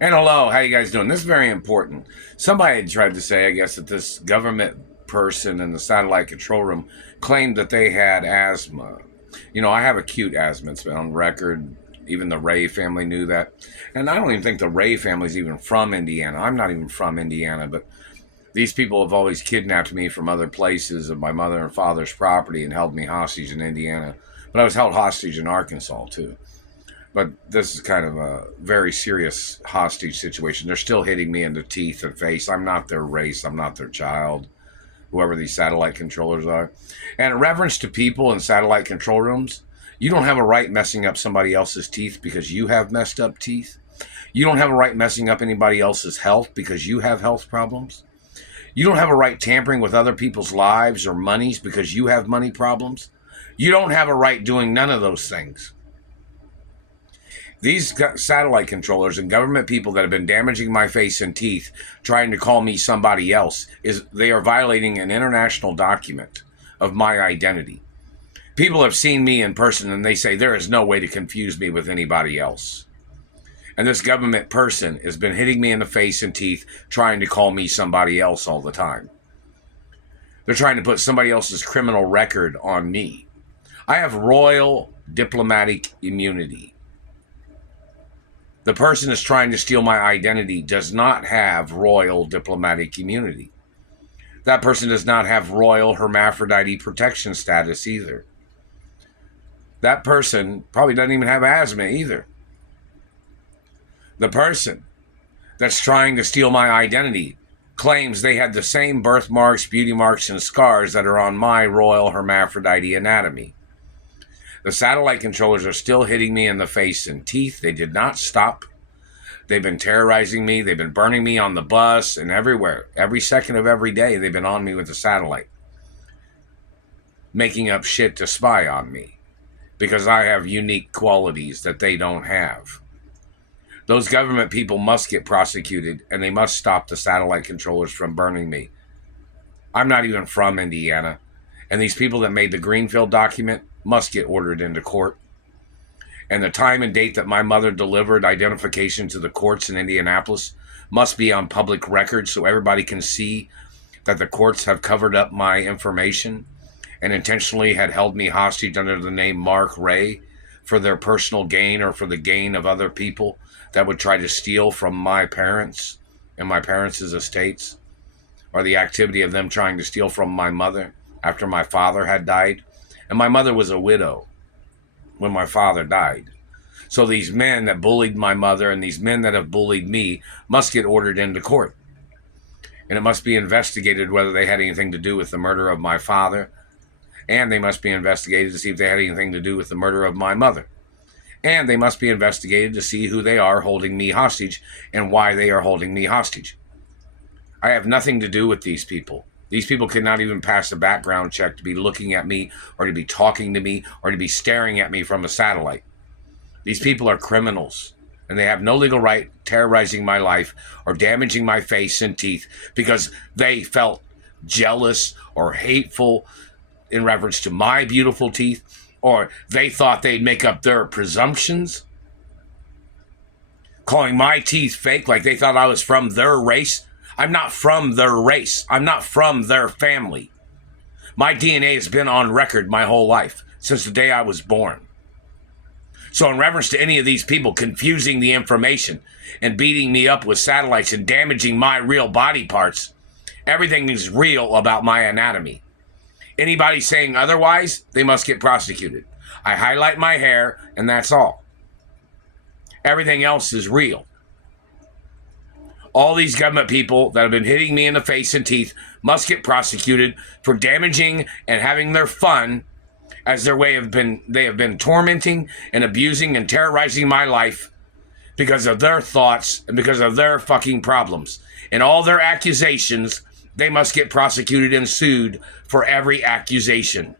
And hello, how you guys doing? This is very important. Somebody had tried to say, I guess, that this government person in the satellite control room claimed that they had asthma. You know, I have acute asthma. It's been on record. Even the Ray family knew that. And I don't even think the Ray family's even from Indiana. I'm not even from Indiana, but these people have always kidnapped me from other places of my mother and father's property and held me hostage in Indiana. But I was held hostage in Arkansas, too. But this is kind of a very serious hostage situation. They're still hitting me in the teeth and face. I'm not their race. I'm not their child, whoever these satellite controllers are. And in reference to people in satellite control rooms, you don't have a right messing up somebody else's teeth because you have messed up teeth. You don't have a right messing up anybody else's health because you have health problems. You don't have a right tampering with other people's lives or monies because you have money problems. You don't have a right doing none of those things. These satellite controllers and government people that have been damaging my face and teeth, trying to call me somebody else, they are violating an international document of my identity. People have seen me in person and they say there is no way to confuse me with anybody else. And this government person has been hitting me in the face and teeth, trying to call me somebody else all the time. They're trying to put somebody else's criminal record on me. I have royal diplomatic immunity. The person that's trying to steal my identity does not have royal diplomatic immunity. That person does not have royal hermaphrodite protection status either. That person probably doesn't even have asthma either. The person that's trying to steal my identity claims they had the same birthmarks, beauty marks, and scars that are on my royal hermaphrodite anatomy. The satellite controllers are still hitting me in the face and teeth. They did not stop. They've been terrorizing me. They've been burning me on the bus and everywhere. Every second of every day, they've been on me with the satellite. Making up shit to spy on me. Because I have unique qualities that they don't have. Those government people must get prosecuted, and they must stop the satellite controllers from burning me. I'm not even from Indiana. And these people that made the Greenfield document must get ordered into court. And the time and date that my mother delivered identification to the courts in Indianapolis must be on public record so everybody can see that the courts have covered up my information and intentionally had held me hostage under the name Mark Ray for their personal gain or for the gain of other people that would try to steal from my parents and my parents' estates, or the activity of them trying to steal from my mother after my father had died. And my mother was a widow when my father died. So these men that bullied my mother and these men that have bullied me must get ordered into court. And it must be investigated whether they had anything to do with the murder of my father. And they must be investigated to see if they had anything to do with the murder of my mother. And they must be investigated to see who they are holding me hostage and why they are holding me hostage. I have nothing to do with these people. These people could not even pass a background check to be looking at me or to be talking to me or to be staring at me from a satellite. These people are criminals, and they have no legal right terrorizing my life or damaging my face and teeth because they felt jealous or hateful in reference to my beautiful teeth, or they thought they'd make up their presumptions, calling my teeth fake like they thought I was from their race. I'm not from their race. I'm not from their family. My DNA has been on record my whole life, since the day I was born. So in reference to any of these people confusing the information and beating me up with satellites and damaging my real body parts, everything is real about my anatomy. Anybody saying otherwise, they must get prosecuted. I highlight my hair, and that's all. Everything else is real. All these government people that have been hitting me in the face and teeth must get prosecuted for damaging and having their fun as their way of they have been tormenting and abusing and terrorizing my life because of their thoughts and because of their fucking problems. And all their accusations, they must get prosecuted and sued for every accusation.